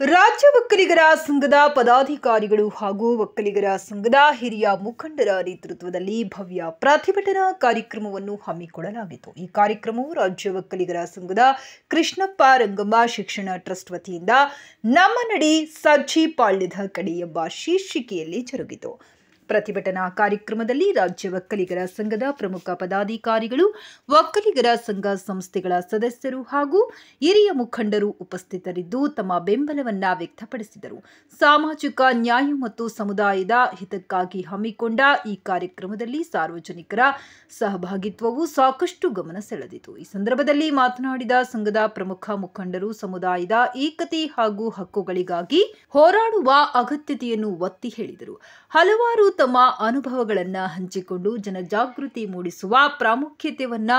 ರಾಜ್ಯ ಒಕ್ಕಲಿಗರ ಸಂಘದ ಪದಾಧಿಕಾರಿಗಳು ಹಾಗೂ ಒಕ್ಕಲಿಗರ ಸಂಘದ ಹಿರಿಯ ಮುಖಂಡರ ನೇತೃತ್ವದಲ್ಲಿ ಭವ್ಯ ಪ್ರತಿಭಟನಾ ಕಾರ್ಯಕ್ರಮವನ್ನು ಹಮ್ಮಿಕೊಳ್ಳಲಾಗಿತ್ತು. ಈ ಕಾರ್ಯಕ್ರಮವು ರಾಜ್ಯ ಒಕ್ಕಲಿಗರ ಸಂಘದ ಕೃಷ್ಣಪ್ಪ ರಂಗಮ್ಮ ಶಿಕ್ಷಣ ಟ್ರಸ್ಟ್ ವತಿಯಿಂದ ನಮ್ಮ ನಡಿ ಸಜ್ಜಿ ಪಾಳ್ಯದ ಕಡೆ ಎಂಬ ಶೀರ್ಷಿಕೆಯಲ್ಲಿ ಜರುಗಿತು. ಪ್ರತಿಭಟನಾ ಕಾರ್ಯಕ್ರಮದಲ್ಲಿ ರಾಜ್ಯ ಒಕ್ಕಲಿಗರ ಸಂಘದ ಪ್ರಮುಖ ಪದಾಧಿಕಾರಿಗಳು, ಒಕ್ಕಲಿಗರ ಸಂಘ ಸಂಸ್ಥೆಗಳ ಸದಸ್ಯರು ಹಾಗೂ ಹಿರಿಯ ಮುಖಂಡರು ಉಪಸ್ಥಿತರಿದ್ದು ತಮ್ಮ ಬೆಂಬಲವನ್ನ ವ್ಯಕ್ತಪಡಿಸಿದರು. ಸಾಮಾಜಿಕ ನ್ಯಾಯ ಮತ್ತು ಸಮುದಾಯದ ಹಿತಕ್ಕಾಗಿ ಹಮ್ಮಿಕೊಂಡ ಈ ಕಾರ್ಯಕ್ರಮದಲ್ಲಿ ಸಾರ್ವಜನಿಕರ ಸಹಭಾಗಿತ್ವವು ಸಾಕಷ್ಟು ಗಮನ ಸೆಳೆದಿತು. ಈ ಸಂದರ್ಭದಲ್ಲಿ ಮಾತನಾಡಿದ ಸಂಘದ ಪ್ರಮುಖ ಮುಖಂಡರು ಸಮುದಾಯದ ಏಕತೆ ಹಾಗೂ ಹಕ್ಕುಗಳಿಗಾಗಿ ಹೋರಾಡುವ ಅಗತ್ಯತೆಯನ್ನು ಒತ್ತಿ ಹೇಳಿದರು. ಹಲವಾರು ತಮ್ಮ ಅನುಭವಗಳನ್ನು ಹಂಚಿಕೊಂಡು ಜನಜಾಗೃತಿ ಮೂಡಿಸುವ ಪ್ರಾಮುಖ್ಯತೆಯನ್ನ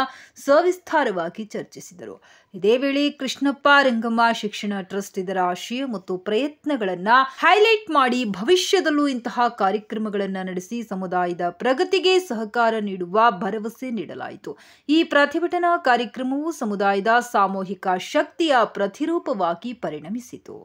ಸವಿಸ್ತಾರವಾಗಿ ಚರ್ಚಿಸಿದರು. ಇದೇ ವೇಳೆ ಕೃಷ್ಣಪ್ಪ ರಂಗಮ್ಮ ಶಿಕ್ಷಣ ಟ್ರಸ್ಟ್ ಇದರ ಆಶಯ ಮತ್ತು ಪ್ರಯತ್ನಗಳನ್ನು ಹೈಲೈಟ್ ಮಾಡಿ ಭವಿಷ್ಯದಲ್ಲೂ ಇಂತಹ ಕಾರ್ಯಕ್ರಮಗಳನ್ನು ನಡೆಸಿ ಸಮುದಾಯದ ಪ್ರಗತಿಗೆ ಸಹಕಾರ ನೀಡುವ ಭರವಸೆ ನೀಡಲಾಯಿತು. ಈ ಪ್ರತಿಭಟನಾ ಕಾರ್ಯಕ್ರಮವು ಸಮುದಾಯದ ಸಾಮೂಹಿಕ ಶಕ್ತಿಯ ಪ್ರತಿರೂಪವಾಗಿ ಪರಿಣಮಿಸಿತು.